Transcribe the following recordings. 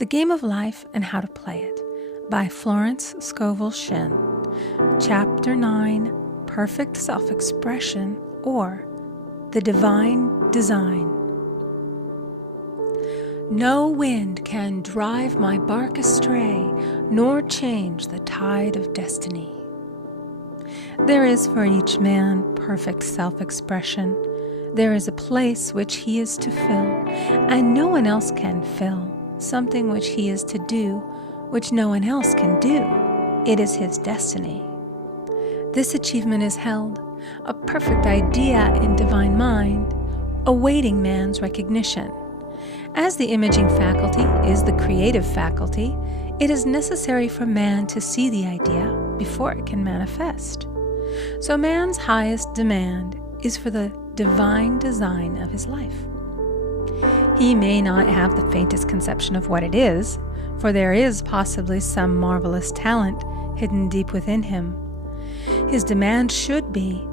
The Game of Life and How to Play It by Florence Scovel Shinn. Chapter 9, Perfect Self-Expression, or The Divine Design. No wind can drive my bark astray, nor change the tide of destiny. There is for each man perfect self-expression. There is a place which he is to fill, and no one else can fill, something which he is to do, which no one else can do. It is his destiny. This achievement is held, a perfect idea in divine mind, awaiting man's recognition. As the imaging faculty is the creative faculty, it is necessary for man to see the idea before it can manifest. So man's highest demand is for the divine design of his life. He may not have the faintest conception of what it is, for there is possibly some marvelous talent hidden deep within him. His demand should be,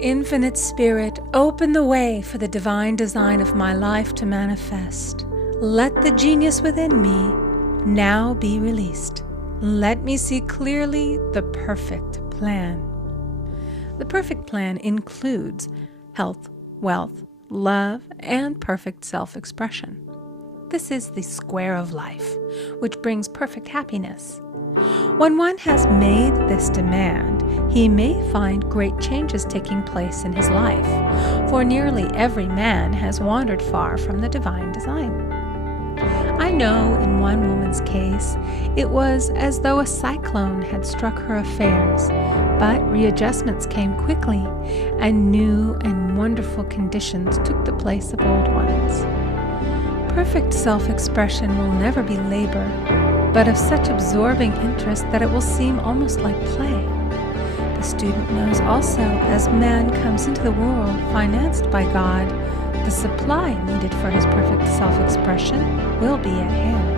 "Infinite Spirit, open the way for the divine design of my life to manifest. Let the genius within me now be released. Let me see clearly the perfect plan." The perfect plan includes health, wealth, love, and perfect self-expression. This is the square of life, which brings perfect happiness. When one has made this demand, he may find great changes taking place in his life, for nearly every man has wandered far from the divine design. I know in one woman's case, it was as though a cyclone had struck her affairs, but readjustments came quickly, and new and wonderful conditions took the place of old ones. Perfect self-expression will never be labor, but of such absorbing interest that it will seem almost like play. The student knows also, as man comes into the world financed by God, the supply needed for his perfect self-expression will be at hand.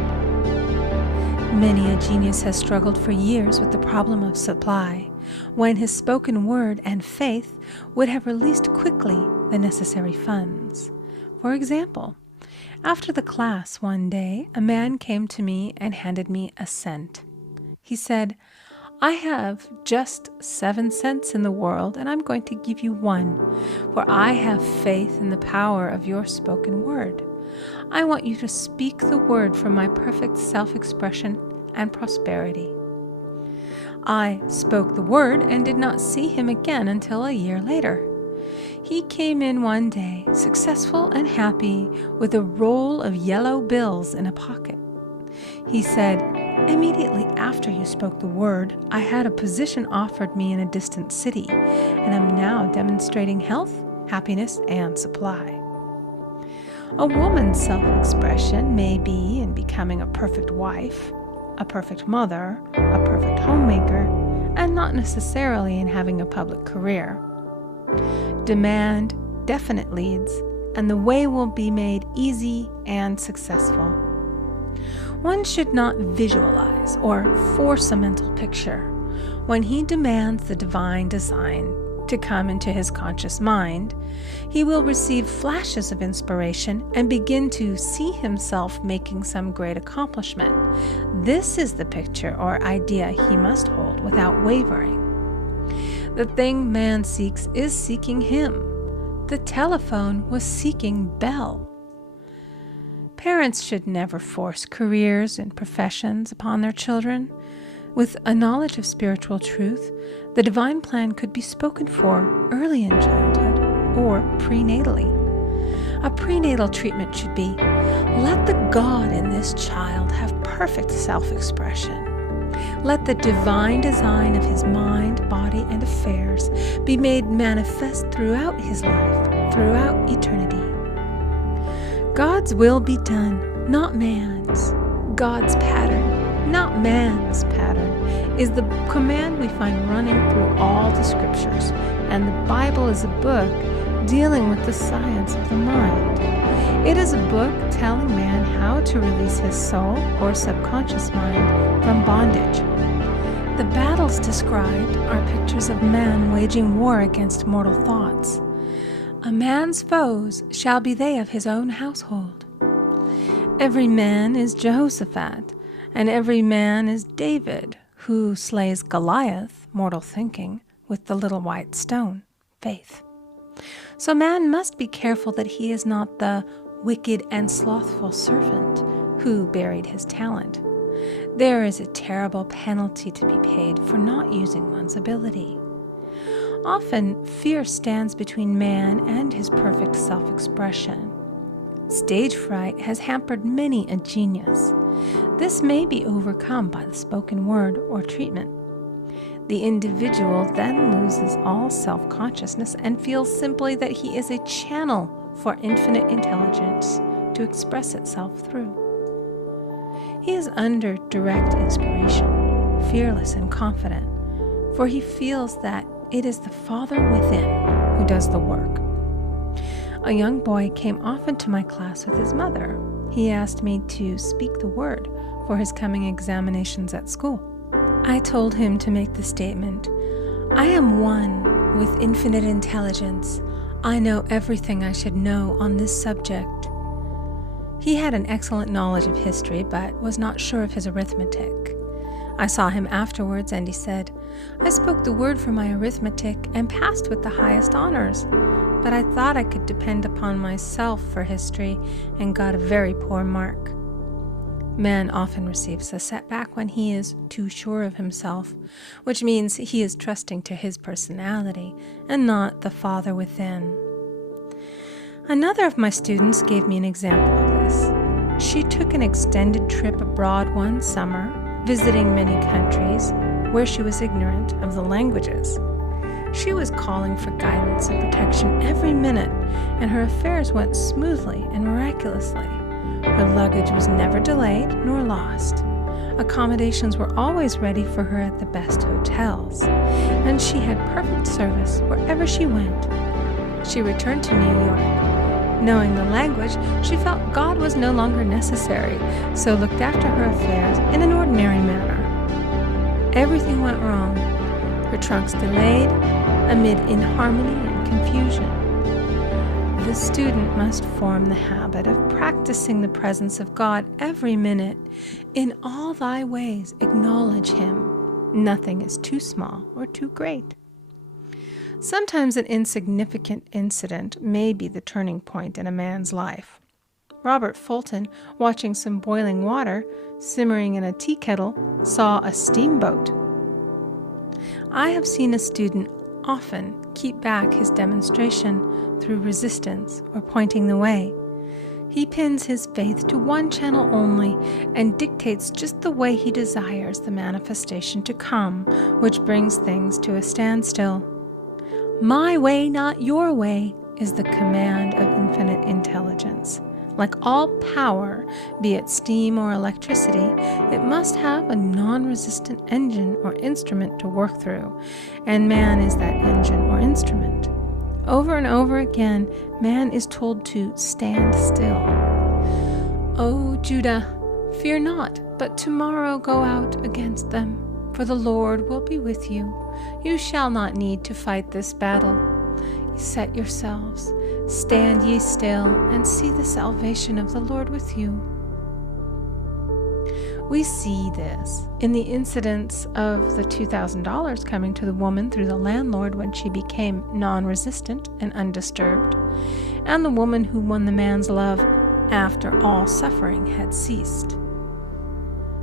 Many a genius has struggled for years with the problem of supply, when his spoken word and faith would have released quickly the necessary funds. For example, after the class one day, a man came to me and handed me a cent. He said, "I have just 7 cents in the world, and I'm going to give you 1, for I have faith in the power of your spoken word. I want you to speak the word for my perfect self-expression and prosperity." I spoke the word and did not see him again until a year later. He came in one day, successful and happy, with a roll of yellow bills in a pocket. He said, "Immediately after you spoke the word, I had a position offered me in a distant city, and am now demonstrating health, happiness, and supply." A woman's self-expression may be in becoming a perfect wife, a perfect mother, a perfect homemaker, and not necessarily in having a public career. Demand definite leads, and the way will be made easy and successful. One should not visualize or force a mental picture. When he demands the divine design to come into his conscious mind, he will receive flashes of inspiration and begin to see himself making some great accomplishment. This is the picture or idea he must hold without wavering. The thing man seeks is seeking him. The telephone was seeking Bell. Parents should never force careers and professions upon their children. With a knowledge of spiritual truth, the divine plan could be spoken for early in childhood or prenatally. A prenatal treatment should be, "Let the God in this child have perfect self-expression. Let the divine design of his mind, body, and affairs be made manifest throughout his life, throughout eternity." God's will be done, not man's. God's pattern, not man's pattern, is the command we find running through all the scriptures, and the Bible is a book dealing with the science of the mind. It is a book telling man how to release his soul or subconscious mind from bondage. The battles described are pictures of man waging war against mortal thoughts. A man's foes shall be they of his own household. Every man is Jehoshaphat, and every man is David, who slays Goliath, mortal thinking, with the little white stone, faith. So man must be careful that he is not the wicked and slothful servant who buried his talent. There is a terrible penalty to be paid for not using one's ability. Often, fear stands between man and his perfect self-expression. Stage fright has hampered many a genius. This may be overcome by the spoken word or treatment. The individual then loses all self-consciousness and feels simply that he is a channel for infinite intelligence to express itself through. He is under direct inspiration, fearless and confident, for he feels that it is the Father within who does the work. A young boy came often to my class with his mother. He asked me to speak the word for his coming examinations at school. I told him to make the statement, "I am one with infinite intelligence. I know everything I should know on this subject." He had an excellent knowledge of history, but was not sure of his arithmetic. I saw him afterwards, and he said, "I spoke the word for my arithmetic and passed with the highest honors, but I thought I could depend upon myself for history and got a very poor mark." Man often receives a setback when he is too sure of himself, which means he is trusting to his personality and not the Father within. Another of my students gave me an example of this. She took an extended trip abroad one summer, visiting many countries where she was ignorant of the languages. She was calling for guidance and protection every minute, and her affairs went smoothly and miraculously. Her luggage was never delayed nor lost. Accommodations were always ready for her at the best hotels, and she had perfect service wherever she went. She returned to New York. Knowing the language, she felt God was no longer necessary, so looked after her affairs in an ordinary manner. Everything went wrong. Her trunks delayed amid inharmony and confusion. The student must form the habit of practicing the presence of God every minute. In all thy ways acknowledge him. Nothing is too small or too great. Sometimes an insignificant incident may be the turning point in a man's life. Robert Fulton, watching some boiling water simmering in a tea kettle, saw a steamboat. I have seen a student often keep back his demonstration through resistance or pointing the way. He pins his faith to one channel only and dictates just the way he desires the manifestation to come, which brings things to a standstill. My way, not your way, is the command of infinite intelligence. Like all power, be it steam or electricity, it must have a non-resistant engine or instrument to work through, and man is that engine or instrument. Over and over again, man is told to stand still. O Judah, fear not, but tomorrow go out against them, for the Lord will be with you. You shall not need to fight this battle. Set yourselves, stand ye still, and see the salvation of the Lord with you. We see this in the incidents of the $2,000 coming to the woman through the landlord when she became non-resistant and undisturbed, and the woman who won the man's love after all suffering had ceased.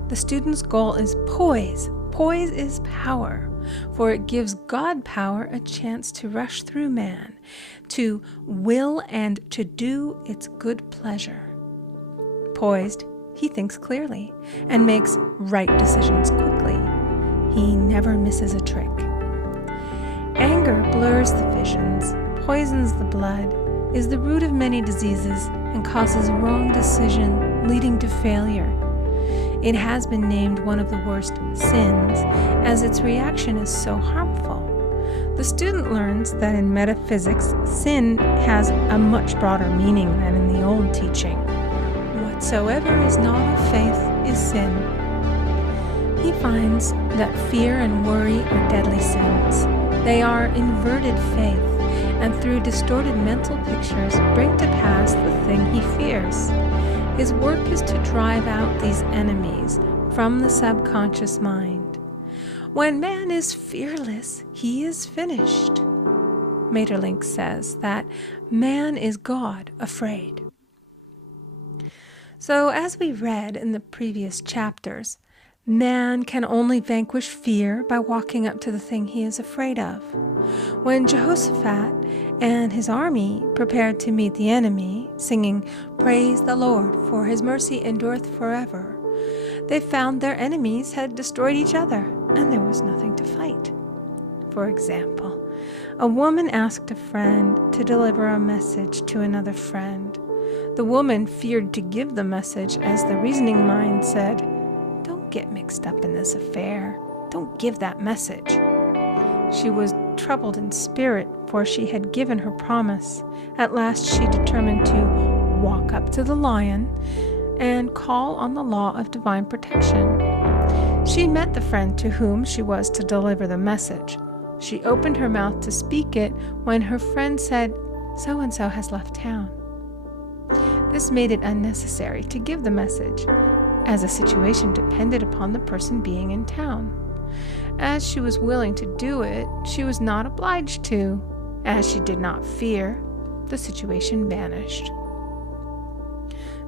The student's goal is poise. Poise is power, for it gives God power a chance to rush through man, to will and to do its good pleasure. Poised, he thinks clearly and makes right decisions quickly. He never misses a trick. Anger blurs the visions, poisons the blood, is the root of many diseases, and causes wrong decision, leading to failure. It has been named one of the worst sins, as its reaction is so harmful. The student learns that in metaphysics, sin has a much broader meaning than in the old teaching. Whatsoever is not of faith is sin. He finds that fear and worry are deadly sins. They are inverted faith, and through distorted mental pictures bring to pass the thing he fears. His work is to drive out these enemies from the subconscious mind. When man is fearless, he is finished. Maeterlinck says that man is God afraid. So, as we read in the previous chapters, man can only vanquish fear by walking up to the thing he is afraid of. When Jehoshaphat and his army prepared to meet the enemy, singing, "Praise the Lord, for his mercy endureth forever," they found their enemies had destroyed each other, and there was nothing to fight. For example, a woman asked a friend to deliver a message to another friend. The woman feared to give the message, as the reasoning mind said, "Don't get mixed up in this affair. Don't give that message." She was troubled in spirit, for she had given her promise. At last she determined to walk up to the lion and call on the law of divine protection. She met the friend to whom she was to deliver the message. She opened her mouth to speak it when her friend said, "So-and-so has left town." This made it unnecessary to give the message, as the situation depended upon the person being in town. As she was willing to do it, she was not obliged to. As she did not fear, the situation vanished.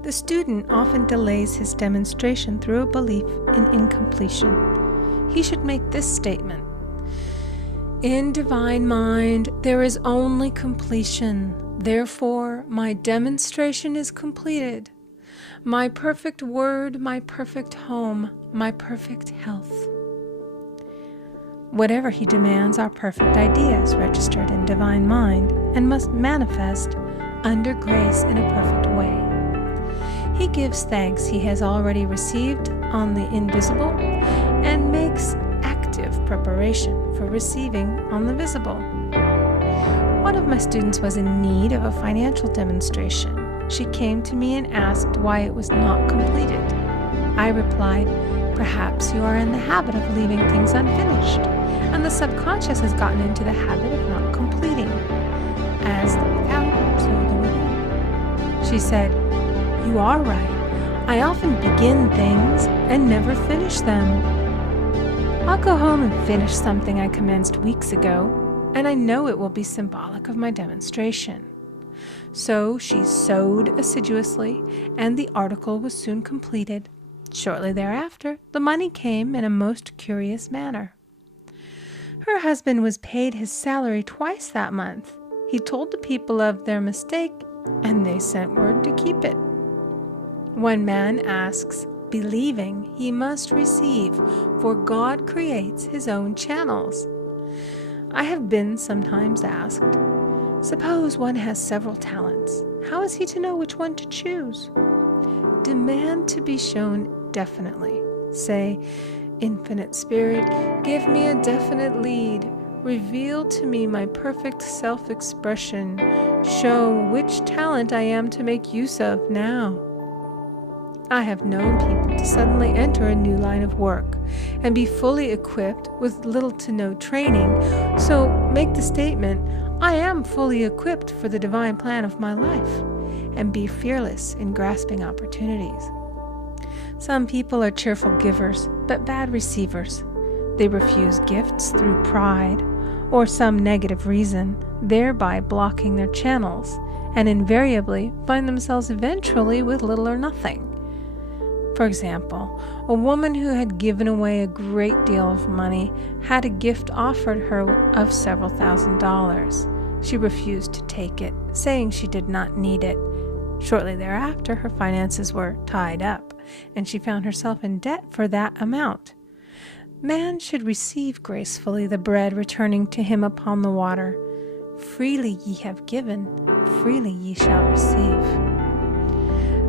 The student often delays his demonstration through a belief in incompletion. He should make this statement: "In divine mind, there is only completion. Therefore, my demonstration is completed. My perfect word, my perfect home, my perfect health." Whatever he demands are perfect ideas registered in divine mind and must manifest under grace in a perfect way. He gives thanks he has already received on the invisible and makes active preparation for receiving on the visible. One of my students was in need of a financial demonstration. She came to me and asked why it was not completed. I replied, "Perhaps you are in the habit of leaving things unfinished, and the subconscious has gotten into the habit of not completing. As the without, so the within." She said, "You are right. I often begin things and never finish them. I'll go home and finish something I commenced weeks ago, and I know it will be symbolic of my demonstration." So she sewed assiduously, and the article was soon completed. Shortly thereafter, the money came in a most curious manner. Her husband was paid his salary twice that month. He told the people of their mistake, and they sent word to keep it. When man asks, believing, he must receive, for God creates his own channels. I have been sometimes asked, suppose one has several talents. How is he to know which one to choose? Demand to be shown definitely. Say, "Infinite Spirit, give me a definite lead. Reveal to me my perfect self-expression. Show which talent I am to make use of now." I have known people to suddenly enter a new line of work and be fully equipped with little to no training, so make the statement, "I am fully equipped for the divine plan of my life," and be fearless in grasping opportunities. Some people are cheerful givers, but bad receivers. They refuse gifts through pride or some negative reason, thereby blocking their channels, and invariably find themselves eventually with little or nothing. For example, a woman who had given away a great deal of money had a gift offered her of several $1,000s. She refused to take it, saying she did not need it. Shortly thereafter, her finances were tied up, and she found herself in debt for that amount. Man should receive gracefully the bread returning to him upon the water. Freely ye have given, freely ye shall receive.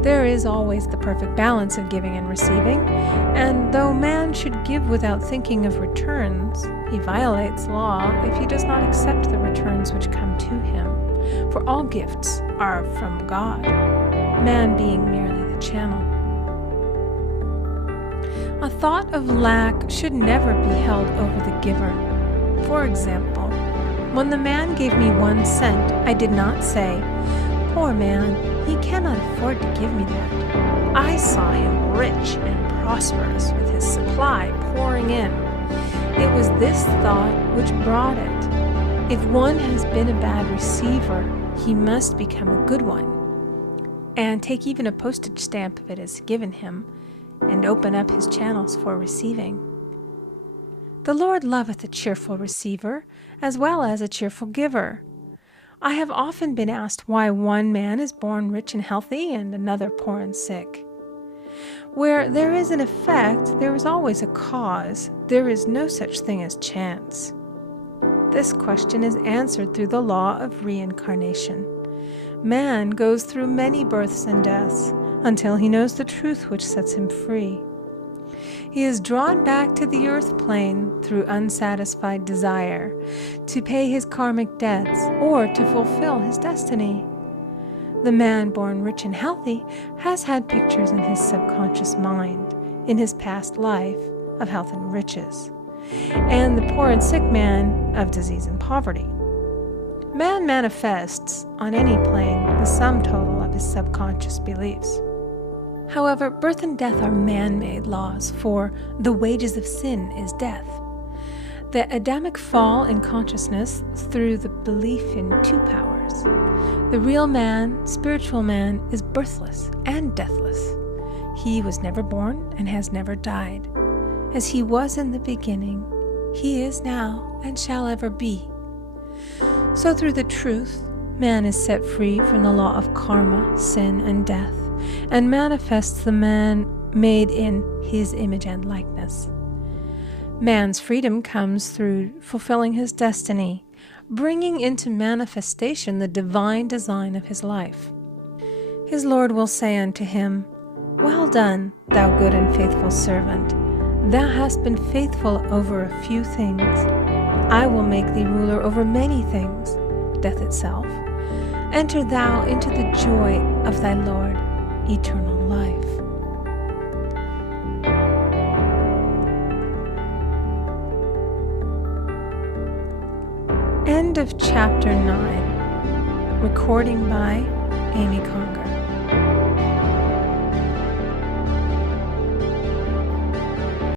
There is always the perfect balance of giving and receiving, and though man should give without thinking of returns, he violates law if he does not accept the returns which come to him, for all gifts are from God, man being merely the channel. A thought of lack should never be held over the giver. For example, when the man gave me 1 cent, I did not say, "Poor man, He cannot afford to give me that. I saw him rich and prosperous with his supply pouring in. It was this thought which brought it. If one has been a bad receiver, he must become a good one, and take even a postage stamp if it is given him, and open up his channels for receiving. The Lord loveth a cheerful receiver, as well as a cheerful giver. I have often been asked why one man is born rich and healthy, and another poor and sick. Where there is an effect, there is always a cause. There is no such thing as chance. This question is answered through the law of reincarnation. Man goes through many births and deaths until he knows the truth which sets him free. He is drawn back to the earth plane through unsatisfied desire, to pay his karmic debts or to fulfill his destiny. The man born rich and healthy has had pictures in his subconscious mind, in his past life, of health and riches, and the poor and sick man of disease and poverty. Man manifests on any plane the sum total of his subconscious beliefs. However, birth and death are man-made laws, for the wages of sin is death. The Adamic fall in consciousness through the belief in two powers. The real man, spiritual man, is birthless and deathless. He was never born and has never died. As he was in the beginning, he is now and shall ever be. So through the truth, man is set free from the law of karma, sin, and death, and manifests the man made in his image and likeness. Man's freedom comes through fulfilling his destiny, bringing into manifestation the divine design of his life. His Lord will say unto him, "Well done, thou good and faithful servant. Thou hast been faithful over a few things. I will make thee ruler over many things, death itself. Enter thou into the joy of thy Lord, eternal life." End of Chapter 9. Recording by Amy Conger.